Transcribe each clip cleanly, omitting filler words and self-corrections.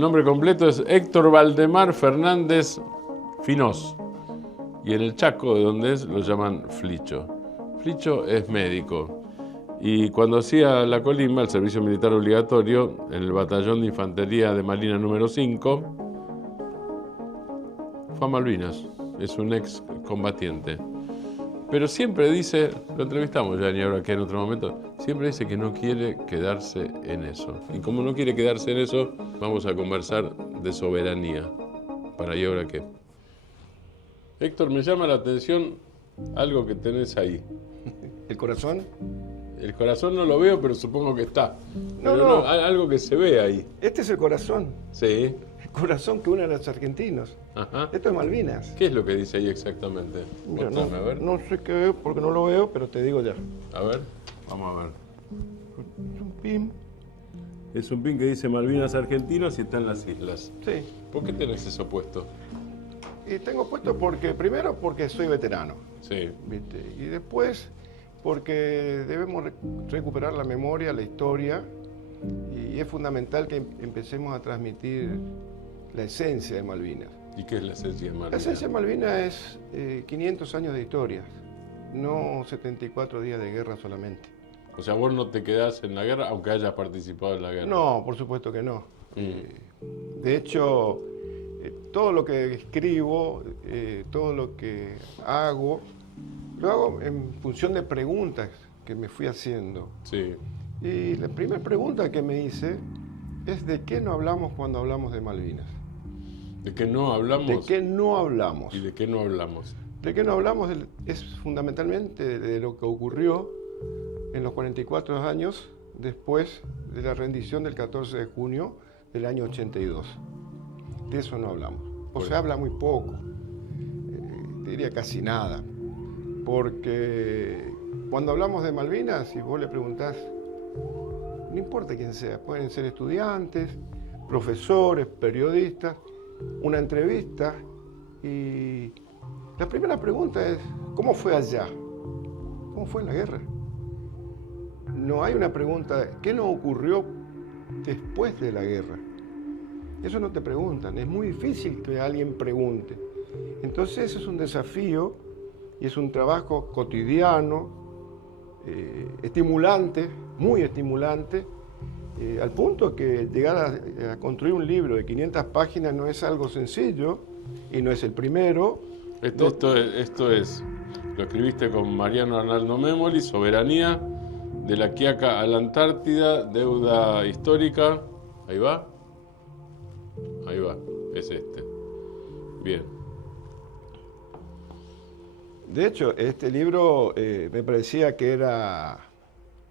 El nombre completo es Héctor Valdemar Fernández Finós. Y en el Chaco, de donde es, lo llaman Flicho. Flicho es médico. Y cuando hacía la colimba, el servicio militar obligatorio, en el batallón de infantería de Marina número 5, fue a Malvinas. Es un ex combatiente. Pero siempre dice, lo entrevistamos ya ni ahora que en otro momento, siempre dice que no quiere quedarse en eso. Y como no quiere quedarse en eso, vamos a conversar de soberanía. ¿Para y ahora qué? Héctor, me llama la atención algo que tenés ahí. ¿El corazón? El corazón no lo veo, pero supongo que está. No, Pero no. Algo que se ve ahí. Este es el corazón. Sí. El corazón que une a los argentinos. Ajá. Esto es Malvinas. ¿Qué es lo que dice ahí exactamente? Mira, Mostrame, a ver. no sé qué veo porque no lo veo, pero te digo ya. A ver, vamos a ver. Es un pin. Es un pin que dice Malvinas Argentinas y está en las islas. Sí. ¿Por qué tenés eso puesto? Y tengo puesto primero porque soy veterano. Sí. ¿Viste? Y después porque debemos recuperar la memoria, la historia, y es fundamental que empecemos a transmitir la esencia de Malvinas. ¿Y qué es la esencia de Malvinas? La esencia de Malvinas es 500 años de historia, no 74 días de guerra solamente. O sea, vos no te quedás en la guerra, aunque hayas participado en la guerra. No, por supuesto que no. De hecho, todo lo que escribo, todo lo que hago, lo hago en función de preguntas que me fui haciendo. Sí. Y la primera pregunta que me hice es ¿de qué no hablamos cuando hablamos de Malvinas? ¿De qué no hablamos? ¿De qué no hablamos? ¿Y de qué no hablamos? ¿De qué no hablamos? Es fundamentalmente de lo que ocurrió en los 44 años después de la rendición del 14 de junio del año 82. De eso no hablamos. O se habla muy poco, te diría casi nada. Porque cuando hablamos de Malvinas, si vos le preguntás, no importa quién sea, pueden ser estudiantes, profesores, periodistas, una entrevista, y la primera pregunta es, ¿cómo fue allá? ¿Cómo fue en la guerra? No hay una pregunta, ¿qué no ocurrió después de la guerra? Eso no te preguntan, es muy difícil que alguien pregunte. Entonces es un desafío y es un trabajo cotidiano, estimulante, muy estimulante, al punto que llegar a construir un libro de 500 páginas no es algo sencillo y no es el primero. Esto es, lo escribiste con Mariano Arnaldo Memoli, Soberanía, de la Quiaca a la Antártida, deuda histórica. Ahí va, es este. Bien. De hecho, este libro me parecía que era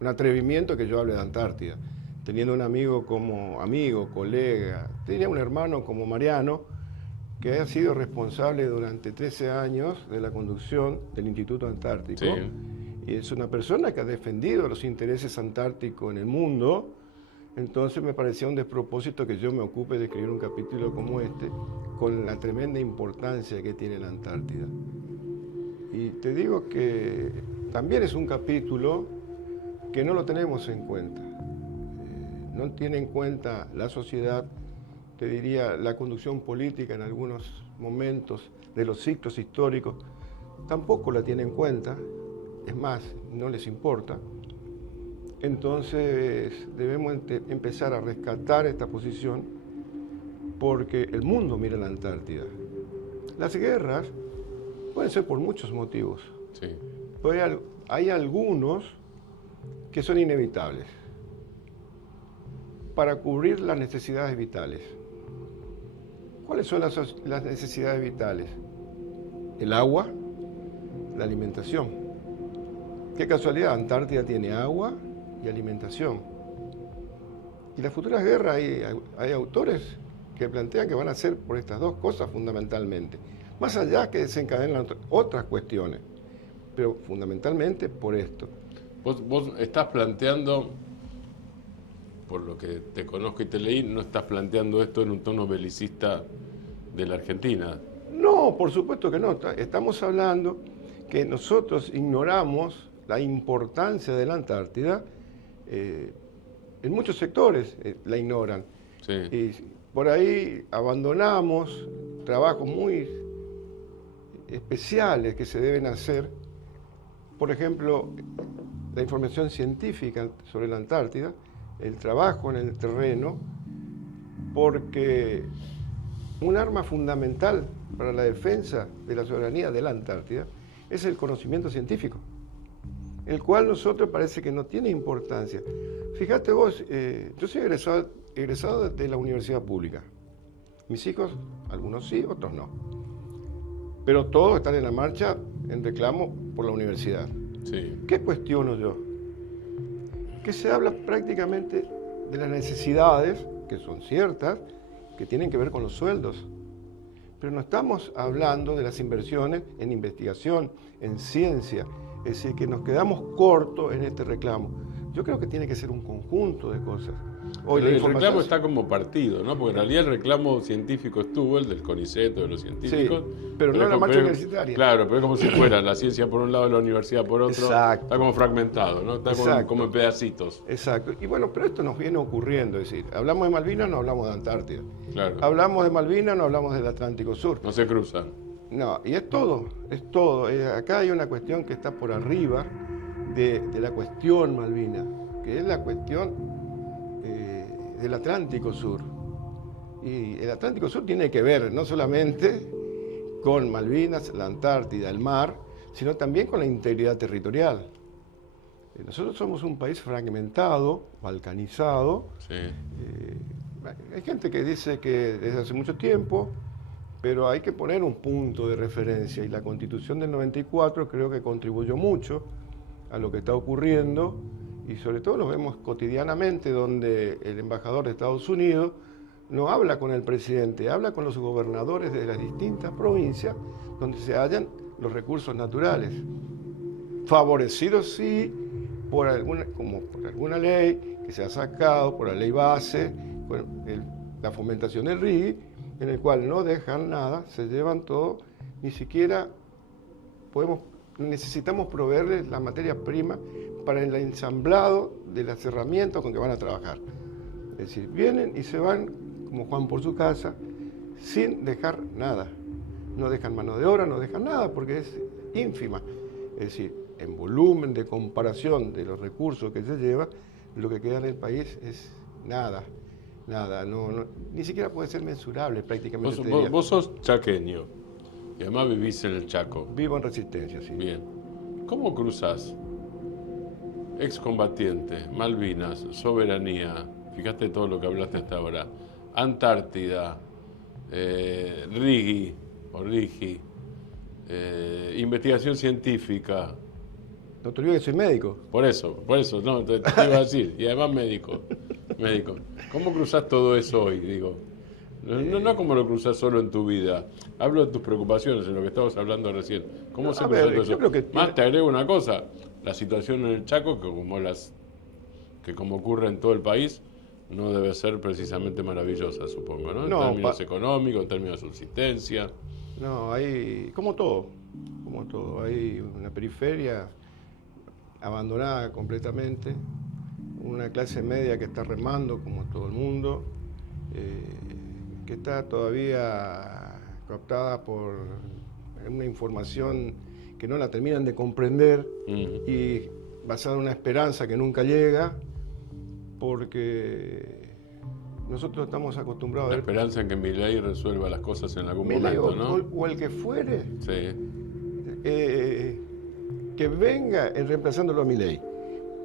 un atrevimiento que yo hable de Antártida. Teniendo un amigo como amigo, colega, tenía un hermano como Mariano, que ha sido responsable durante 13 años de la conducción del Instituto Antártico. Sí. Y es una persona que ha defendido los intereses antárticos en el mundo. Entonces me parecía un despropósito que yo me ocupe de escribir un capítulo como este, con la tremenda importancia que tiene la Antártida. Y te digo que también es un capítulo que no lo tenemos en cuenta. No tiene en cuenta la sociedad, te diría, la conducción política en algunos momentos de los ciclos históricos, tampoco la tiene en cuenta, es más, no les importa. Entonces debemos empezar a rescatar esta posición porque el mundo mira la Antártida. Las guerras pueden ser por muchos motivos, Sí. pero hay algunos que son inevitables para cubrir las necesidades vitales. ¿Cuáles son las necesidades vitales? El agua, la alimentación. Qué casualidad, Antártida tiene agua y alimentación. Y las futuras guerras hay autores que plantean que van a ser por estas dos cosas fundamentalmente. Más allá que desencadenan otras cuestiones, pero fundamentalmente por esto. Vos estás planteando, por lo que te conozco y te leí, no estás planteando esto en un tono belicista de la Argentina. No, por supuesto que no. Estamos hablando que nosotros ignoramos la importancia de la Antártida. En muchos sectores la ignoran. Sí. Y por ahí abandonamos trabajos muy especiales que se deben hacer. Por ejemplo, la información científica sobre la Antártida, el trabajo en el terreno, porque un arma fundamental para la defensa de la soberanía de la Antártida es el conocimiento científico, el cual nosotros parece que no tiene importancia. Fíjate vos, yo soy egresado de la universidad pública. Mis hijos, algunos sí, otros no. Pero todos están en la marcha en reclamo por la universidad. Sí. ¿Qué cuestiono yo? Que se habla prácticamente de las necesidades, que son ciertas, que tienen que ver con los sueldos. Pero no estamos hablando de las inversiones en investigación, en ciencia. Es decir, que nos quedamos cortos en este reclamo. Yo creo que tiene que ser un conjunto de cosas. Hoy Pero el reclamo está como partido, ¿no? Porque en realidad el reclamo científico estuvo, el del CONICET, de los científicos. Sí, pero no en la marcha universitaria. Claro, pero es como si fuera la ciencia por un lado y la universidad por otro. Exacto. Está como fragmentado, ¿no? Está como en pedacitos. Exacto. Y bueno, pero esto nos viene ocurriendo. Es decir, hablamos de Malvinas, no hablamos de Antártida. Claro. Hablamos de Malvinas, no hablamos del Atlántico Sur. No se cruzan. No, y es todo, es todo. Acá hay una cuestión que está por arriba de la cuestión Malvina, que es la cuestión del Atlántico Sur. Y el Atlántico Sur tiene que ver no solamente con Malvinas, la Antártida, el mar, sino también con la integridad territorial. Nosotros somos un país fragmentado, balcanizado. Sí. Hay gente que dice que desde hace mucho tiempo, pero hay que poner un punto de referencia y la Constitución del 94 creo que contribuyó mucho a lo que está ocurriendo y sobre todo lo vemos cotidianamente donde el embajador de Estados Unidos no habla con el presidente, habla con los gobernadores de las distintas provincias donde se hallan los recursos naturales, favorecidos sí por alguna ley que se ha sacado, por la ley base, por la fomentación del RIGI, en el cual no dejan nada, se llevan todo, ni siquiera necesitamos proveerles la materia prima para el ensamblado de las herramientas con que van a trabajar. Es decir, vienen y se van como Juan por su casa, sin dejar nada. No dejan mano de obra, no dejan nada, porque es ínfima. Es decir, en volumen de comparación de los recursos que se lleva, lo que queda en el país es nada. Nada, ni siquiera puede ser mensurable prácticamente. Vos sos chaqueño y además vivís en el Chaco. Vivo en Resistencia, sí. Bien. ¿Cómo cruzás excombatiente, Malvinas, soberanía, fíjate todo lo que hablaste hasta ahora, Antártida, RIGI, investigación científica? No te olvides que soy médico. Por eso, no, te iba a decir, y además médico. ¿Cómo cruzás todo eso hoy, digo? No como lo cruzás solo en tu vida. Hablo de tus preocupaciones, en lo que estabas hablando recién. ¿Cómo se cruzó todo eso? Creo que Más te agrego una cosa, la situación en el Chaco, que como ocurre en todo el país, no debe ser precisamente maravillosa, supongo, ¿no? En términos económicos, en términos de subsistencia. No, hay, como todo, hay una periferia abandonada completamente, una clase media que está remando como todo el mundo, que está todavía cooptada por una información que no la terminan de comprender y basada en una esperanza que nunca llega, porque nosotros estamos acostumbrados a ver... La esperanza en que Milei resuelva las cosas en algún Milei momento, ¿no? O el que fuere, Sí. que venga reemplazándolo a Milei,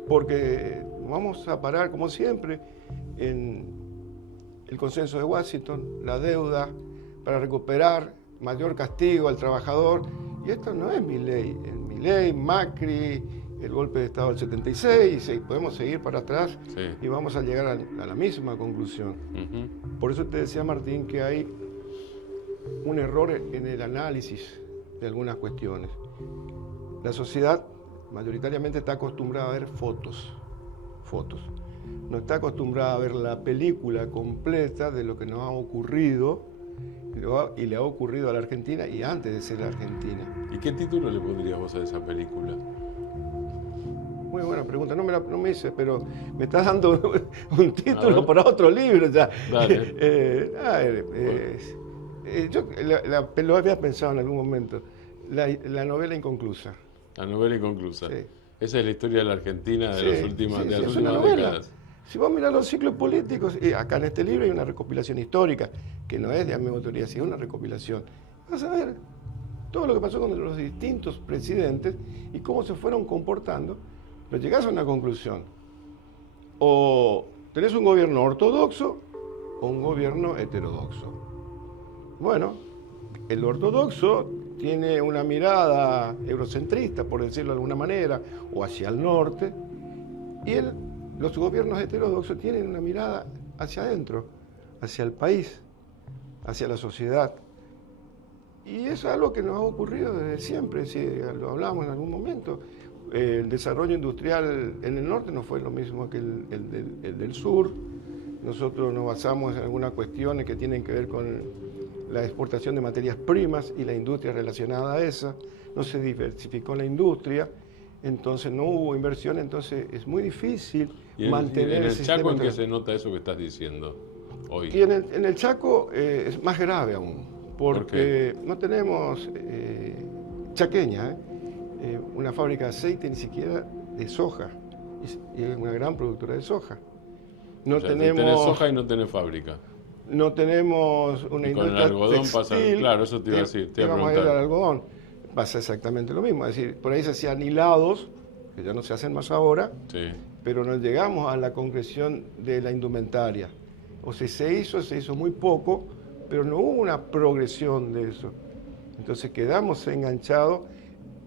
porque vamos a parar, como siempre, en el consenso de Washington, la deuda para recuperar mayor castigo al trabajador, y esto no es Milei, Macri, el golpe de Estado del 76, y podemos seguir para atrás y vamos a llegar a la misma conclusión. Por eso te decía, Martín, que hay un error en el análisis de algunas cuestiones. La sociedad mayoritariamente está acostumbrada a ver fotos. No está acostumbrada a ver la película completa de lo que nos ha ocurrido y le ha ocurrido a la Argentina y antes de ser la Argentina. ¿Y qué título le pondrías vos a esa película? muy buena pregunta. No me hice, pero me estás dando un título para otro libro ya. Dale. Yo lo había pensado en algún momento. La novela inconclusa. La novela inconclusa. Sí. Esa es la historia de la Argentina de Sí, las últimas, sí, de sí, las es una últimas novela. décadas. Si vos mirás los ciclos políticos, acá en este libro hay una recopilación histórica, que no es de mi autoría, sino una recopilación. Vas a ver todo lo que pasó con los distintos presidentes y cómo se fueron comportando, pero llegás a una conclusión. O tenés un gobierno ortodoxo o un gobierno heterodoxo. Bueno, el ortodoxo tiene una mirada eurocentrista, por decirlo de alguna manera, o hacia el norte, y los gobiernos heterodoxos tienen una mirada hacia adentro, hacia el país, hacia la sociedad. Y es algo que nos ha ocurrido desde siempre, si lo hablamos en algún momento. El desarrollo industrial en el norte no fue lo mismo que el del sur. Nosotros nos basamos en algunas cuestiones que tienen que ver con la exportación de materias primas y la industria relacionada a esa. No se diversificó la industria, entonces no hubo inversión, entonces es muy difícil mantener en el ese Chaco, sistema. ¿en qué se nota eso que estás diciendo hoy? Y en el Chaco es más grave aún, porque no tenemos Chaqueña, una fábrica de aceite ni siquiera de soja, y es una gran productora de soja. No tenemos... Tenés soja y no tenés fábrica. No tenemos una industria con el algodón textil, pasa, claro, eso te iba a decir, te iba a vamos a ir preguntar. al algodón. Pasa exactamente lo mismo, es decir, por ahí se hacían hilados, que ya no se hacen más ahora, Sí. pero no llegamos a la concreción de la indumentaria. O sea, se hizo muy poco, pero no hubo una progresión de eso. Entonces quedamos enganchados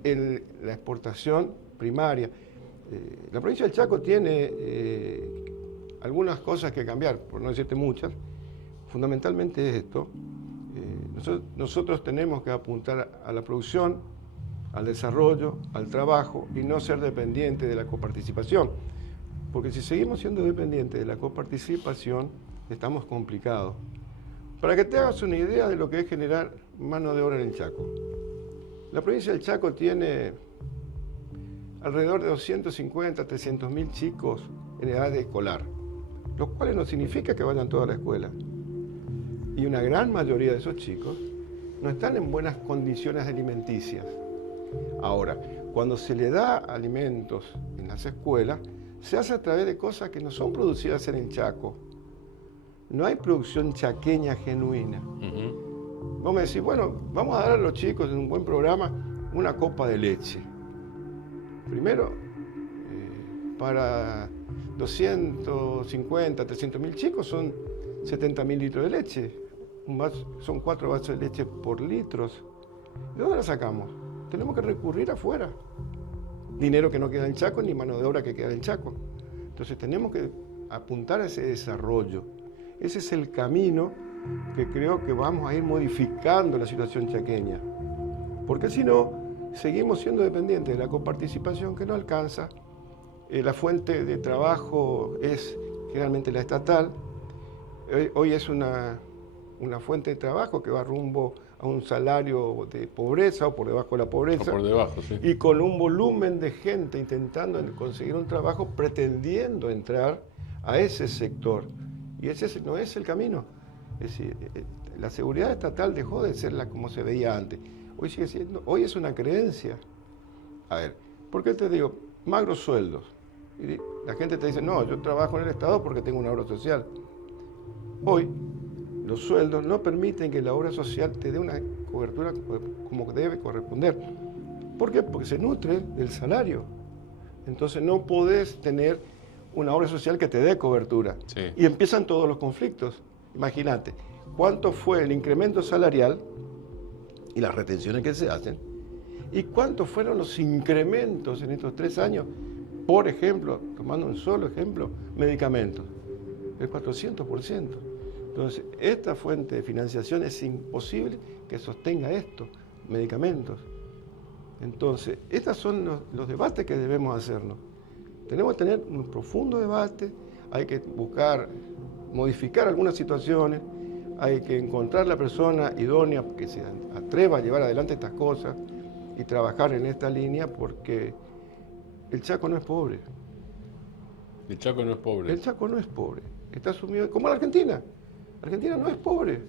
en la exportación primaria. La provincia del Chaco tiene algunas cosas que cambiar, por no decirte muchas. Fundamentalmente es esto. Nosotros tenemos que apuntar a la producción, al desarrollo, al trabajo y no ser dependientes de la coparticipación. Porque si seguimos siendo dependientes de la coparticipación, estamos complicados. Para que te hagas una idea de lo que es generar mano de obra en el Chaco. La provincia del Chaco tiene alrededor de 250, 300 mil chicos en edad escolar, lo cual no significa que vayan toda la escuela. Y una gran mayoría de esos chicos no están en buenas condiciones alimenticias. Ahora, cuando se le da alimentos en las escuelas, se hace a través de cosas que no son producidas en el Chaco. No hay producción chaqueña genuina. Vos me decís, bueno, vamos a dar a los chicos en un buen programa una copa de leche. Primero, para 250, 300 mil chicos son 70 mil litros de leche. Son 4 vasos de leche por litros. ¿De dónde la sacamos? Tenemos que recurrir afuera. Dinero que no queda en Chaco, ni mano de obra que queda en Chaco. Entonces tenemos que apuntar a ese desarrollo. Ese es el camino que creo que vamos a ir modificando la situación chaqueña. Porque si no, seguimos siendo dependientes de la coparticipación que no alcanza. La fuente de trabajo es generalmente la estatal. Hoy es una fuente de trabajo que va rumbo a un salario de pobreza o por debajo de la pobreza. O por debajo, sí. Y con un volumen de gente intentando conseguir un trabajo, pretendiendo entrar a ese sector. Y ese no es el camino. Es decir, la seguridad estatal dejó de ser como se veía antes. Hoy sigue siendo, hoy es una creencia. A ver, ¿por qué te digo? Magros sueldos. Y la gente te dice, no, yo trabajo en el Estado porque tengo una obra social. Hoy, los sueldos no permiten que la obra social te dé una cobertura como debe corresponder. ¿Por qué? Porque se nutre del salario. Entonces no podés tener una obra social que te dé cobertura. Sí. Y empiezan todos los conflictos. Imagínate, ¿cuánto fue el incremento salarial y las retenciones que se hacen? ¿Y cuántos fueron los incrementos en estos 3 años? Por ejemplo, tomando un solo ejemplo, medicamentos. El 400%. Entonces, esta fuente de financiación es imposible que sostenga esto, medicamentos. Entonces, estos son los debates que debemos hacernos. Tenemos que tener un profundo debate, hay que buscar, modificar algunas situaciones, hay que encontrar la persona idónea que se atreva a llevar adelante estas cosas y trabajar en esta línea porque El Chaco no es pobre. El Chaco no es pobre. El Chaco no es pobre. Está sumido como la Argentina. Argentina no es pobre.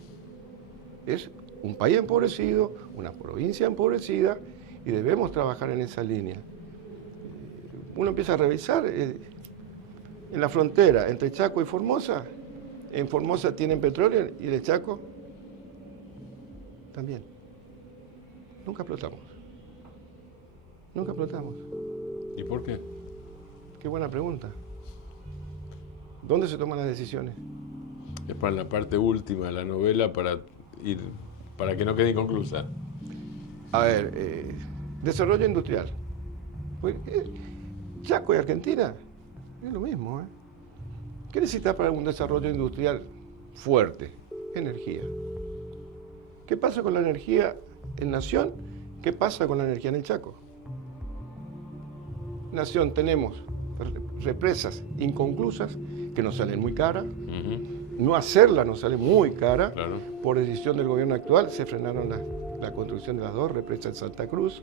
Es un país empobrecido, una provincia empobrecida, y debemos trabajar en esa línea. Uno empieza a revisar en la frontera entre Chaco y Formosa. En Formosa tienen petróleo y en el Chaco también. Nunca explotamos. Nunca explotamos. ¿Y por qué? Qué buena pregunta. ¿Dónde se toman las decisiones? Es para la parte última de la novela, para que no quede inconclusa. A ver, desarrollo industrial. Pues, Chaco y Argentina es lo mismo. ¿Qué necesitas para un desarrollo industrial fuerte? Energía. ¿Qué pasa con la energía en Nación? ¿Qué pasa con la energía en el Chaco? Nación, tenemos represas inconclusas que nos salen muy caras. No hacerla nos sale muy cara. Claro. Por decisión del gobierno actual se frenaron la construcción de las 2 represas en Santa Cruz.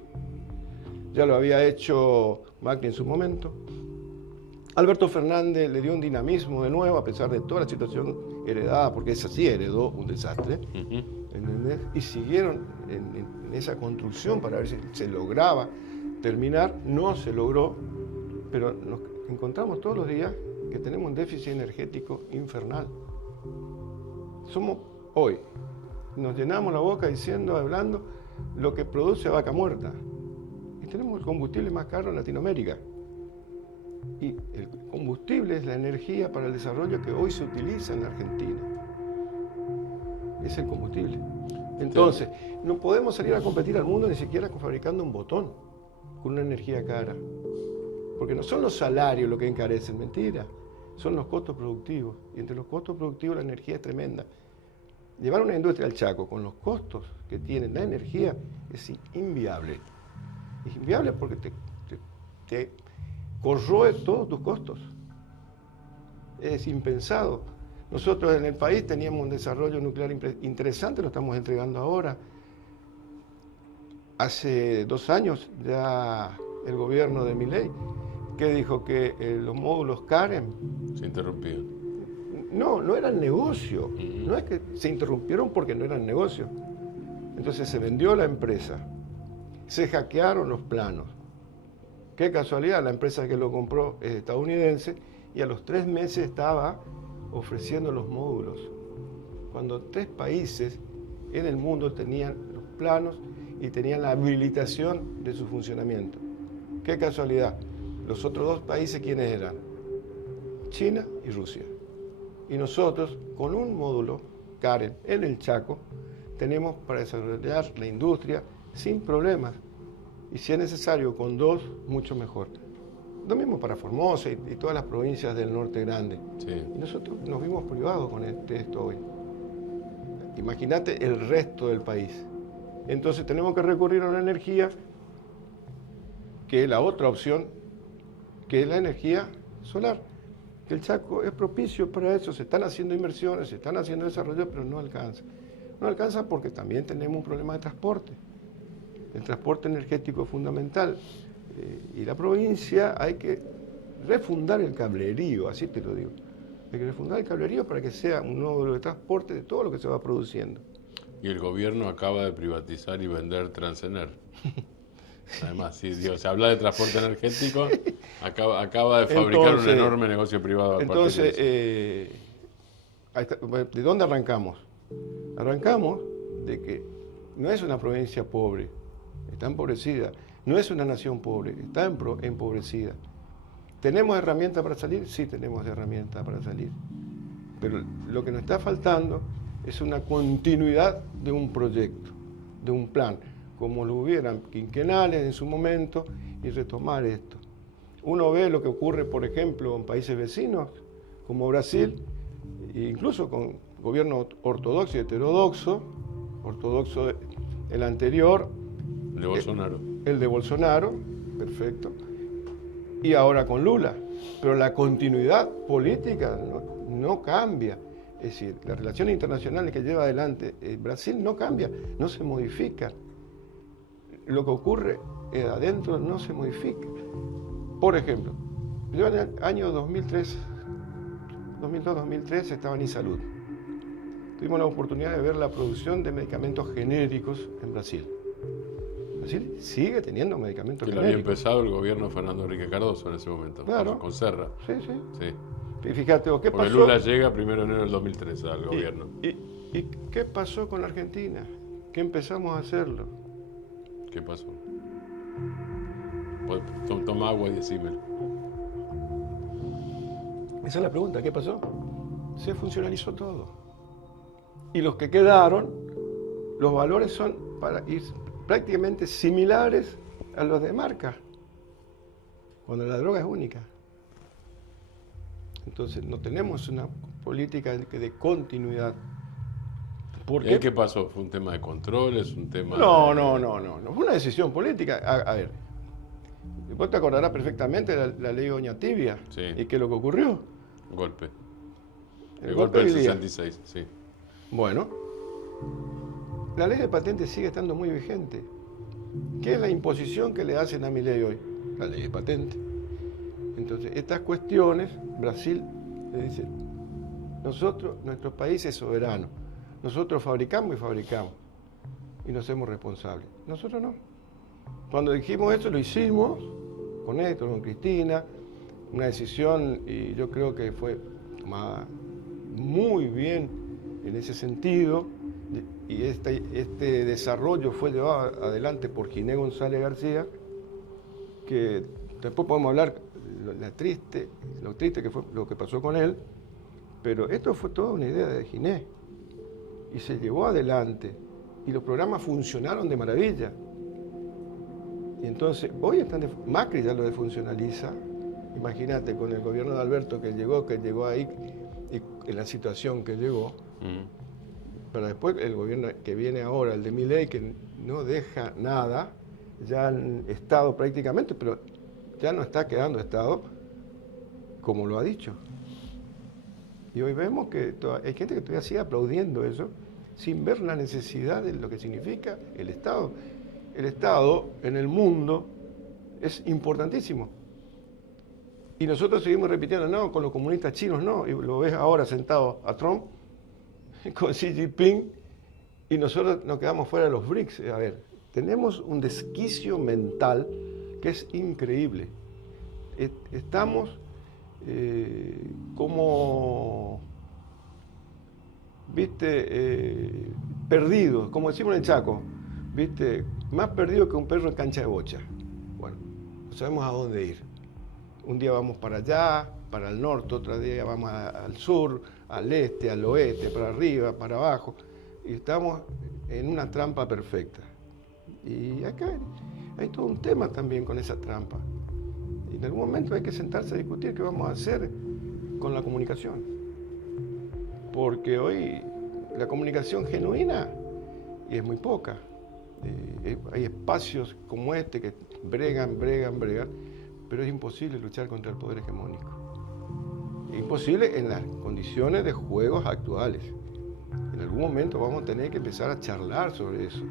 Ya lo había hecho Macri en su momento. Alberto Fernández le dio un dinamismo de nuevo, a pesar de toda la situación heredada, porque esa sí heredó un desastre. ¿Entendés? Y siguieron en esa construcción para ver si se lograba terminar. No se logró, pero nos encontramos todos los días que tenemos un déficit energético infernal. Somos hoy, nos llenamos la boca hablando lo que produce Vaca Muerta. Y tenemos el combustible más caro en Latinoamérica. Y el combustible es la energía para el desarrollo que hoy se utiliza en la Argentina. Es el combustible. Entonces, no podemos salir a competir al mundo ni siquiera fabricando un botón con una energía cara. Porque no son los salarios lo que encarecen, mentira. Son los costos productivos. Y entre los costos productivos la energía es tremenda. Llevar una industria al Chaco con los costos que tiene la energía es inviable. Es inviable porque te corroe todos tus costos. Es impensado. Nosotros en el país teníamos un desarrollo nuclear interesante, lo estamos entregando ahora. Hace 2 años ya el gobierno de Milei, que dijo que los módulos Karen se interrumpían. No eran negocio. No es que se interrumpieron porque no eran negocio. Entonces se vendió la empresa, se hackearon los planos. Qué casualidad, la empresa que lo compró es estadounidense y a los 3 meses estaba ofreciendo los módulos. Cuando 3 países en el mundo tenían los planos y tenían la habilitación de su funcionamiento. Qué casualidad. Los otros 2 países, ¿quiénes eran? China y Rusia. Y nosotros, con un módulo Karen en el Chaco, tenemos para desarrollar la industria sin problemas. Y si es necesario, con 2, mucho mejor. Lo mismo para Formosa y todas las provincias del norte grande. Sí. Y nosotros nos vimos privados con esto hoy. Imagínate el resto del país. Entonces tenemos que recurrir a una energía que es la otra opción, que es la energía solar. El Chaco es propicio para eso, se están haciendo inversiones, se están haciendo desarrollos, pero no alcanza. No alcanza porque también tenemos un problema de transporte. El transporte energético es fundamental. Y la provincia hay que refundar el cablerío, así te lo digo. Hay que refundar el cablerío para que sea un nuevo de transporte de todo lo que se va produciendo. Y el gobierno acaba de privatizar y vender Transener. Además, si se habla de transporte energético, acaba de fabricar un enorme negocio privado. Entonces, ¿de dónde arrancamos? Arrancamos de que no es una provincia pobre, está empobrecida. No es una nación pobre, está empobrecida. ¿Tenemos herramientas para salir? Sí, tenemos herramientas para salir. Pero lo que nos está faltando es una continuidad de un proyecto, de un plan, como lo hubieran quinquenales en su momento, y retomar esto. Uno ve lo que ocurre, por ejemplo, en países vecinos, como Brasil, e incluso con gobierno ortodoxo y heterodoxo, ortodoxo el anterior. De Bolsonaro. El de Bolsonaro, perfecto. Y ahora con Lula. Pero la continuidad política no cambia. Es decir, las relaciones internacionales que lleva adelante Brasil no cambia, no se modifica. Lo que ocurre adentro no se modifica. Por ejemplo, yo en el año 2003, 2002-2003 estaba en iSalud. Tuvimos la oportunidad de ver la producción de medicamentos genéricos en Brasil. Brasil sigue teniendo medicamentos que lo había genéricos. empezado el gobierno de Fernando Enrique Cardoso en ese momento, Claro. con Serra. Sí, sí. Sí. Y fíjate, ¿qué Porque pasó? Lula llega 1 de enero del 2013 al gobierno. ¿Y qué pasó con la Argentina? ¿Qué empezamos a hacerlo? ¿Qué pasó? Toma agua y decímelo. Esa es la pregunta, ¿qué pasó? Se funcionalizó todo. Y los que quedaron, los valores son prácticamente similares a los de marca, cuando la droga es única. Entonces no tenemos una política de continuidad. ¿Por ¿Y qué pasó? ¿Fue un tema de controles? ¿Un tema No, de... no. Fue una decisión política. A ver, vos te acordarás perfectamente de la ley Doña Tibia. Sí. ¿Y qué es lo que ocurrió? Golpe. El El golpe del hoy día. 66, sí. Bueno, la ley de patentes sigue estando muy vigente. ¿Qué es la imposición que le hacen a mi ley hoy? La ley de patente. Entonces, estas cuestiones, Brasil le dice, nuestro país es soberano. Nosotros fabricamos y nos hacemos responsables. Nosotros no. Cuando dijimos esto, lo hicimos con Héctor, con Cristina, una decisión, y yo creo que fue tomada muy bien en ese sentido, y este desarrollo fue llevado adelante por Giné González García, que después podemos hablar lo triste que fue lo que pasó con él, pero esto fue toda una idea de Giné, y se llevó adelante, y los programas funcionaron de maravilla. Y entonces, hoy Macri ya lo desfuncionaliza. Imagínate, con el gobierno de Alberto que llegó ahí, y en la situación que llegó, para después el gobierno que viene ahora, el de Milei, que no deja nada, ya han estado prácticamente, pero ya no está quedando Estado, como lo ha dicho. Y hoy vemos que hay gente que todavía sigue aplaudiendo eso, sin ver la necesidad de lo que significa el Estado. El Estado en el mundo es importantísimo. Y nosotros seguimos repitiendo, no, con los comunistas chinos no, y lo ves ahora sentado a Trump, con Xi Jinping, y nosotros nos quedamos fuera de los BRICS. A ver, tenemos un desquicio mental que es increíble. Estamos como, viste, perdidos, como decimos en el Chaco, viste, más perdidos que un perro en cancha de bocha. Bueno, no sabemos a dónde ir. Un día vamos para allá, para el norte, otro día vamos al sur, al este, al oeste, para arriba, para abajo, y estamos en una trampa perfecta. Y acá hay todo un tema también con esa trampa. Y en algún momento hay que sentarse a discutir qué vamos a hacer con la comunicación. Porque hoy la comunicación genuina y es muy poca. Hay espacios como este que bregan, pero es imposible luchar contra el poder hegemónico. Es imposible en las condiciones de juegos actuales. En algún momento vamos a tener que empezar a charlar sobre eso.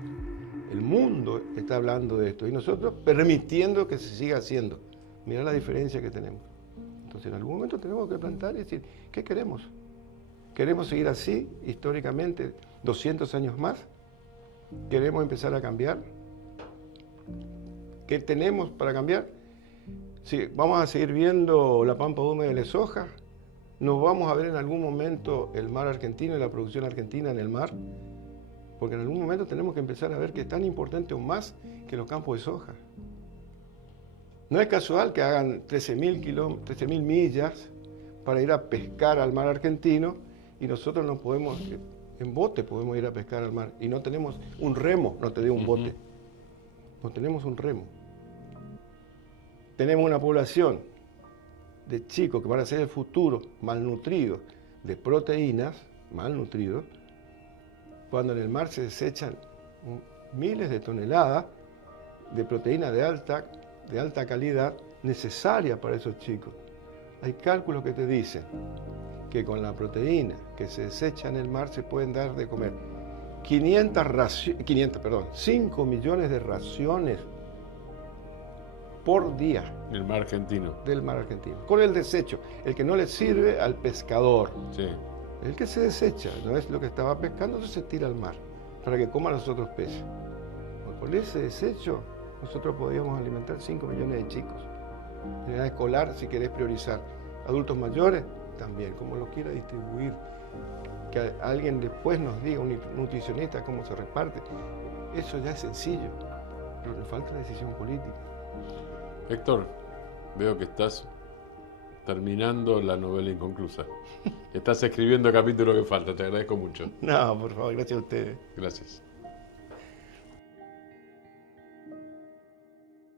El mundo está hablando de esto y nosotros permitiendo que se siga haciendo. Mirá la diferencia que tenemos. Entonces en algún momento tenemos que plantar y decir, ¿qué queremos? ¿Queremos seguir así históricamente 200 años más? ¿Queremos empezar a cambiar? ¿Qué tenemos para cambiar? Si vamos a seguir viendo la pampa húmeda de la soja, ¿nos vamos a ver en algún momento el mar argentino y la producción argentina en el mar? Porque en algún momento tenemos que empezar a ver que es tan importante o más que los campos de soja. No es casual que hagan 13.000 millas para ir a pescar al mar argentino y nosotros no podemos, en bote podemos ir a pescar al mar y no tenemos un remo, no te digo un bote, no tenemos un remo. Tenemos una población de chicos que van a ser el futuro malnutridos de proteínas, malnutridos, cuando en el mar se desechan miles de toneladas de proteína de alta calidad necesaria para esos chicos. Hay cálculos que te dicen que con la proteína que se desecha en el mar se pueden dar de comer 5 millones de raciones por día El mar argentino. del mar argentino. Con el desecho, el que no le sirve al pescador. Sí. El que se desecha, no es lo que estaba pescando, eso se tira al mar para que coman los otros peces. Con ese desecho, nosotros podíamos alimentar 5 millones de chicos. En edad escolar, si querés priorizar. Adultos mayores, también, como lo quiera distribuir. Que alguien después nos diga, un nutricionista, cómo se reparte. Eso ya es sencillo, pero le falta decisión política. Héctor, veo que estás terminando la novela inconclusa. Estás escribiendo el capítulo que falta, te agradezco mucho. No, por favor, gracias a ustedes. Gracias.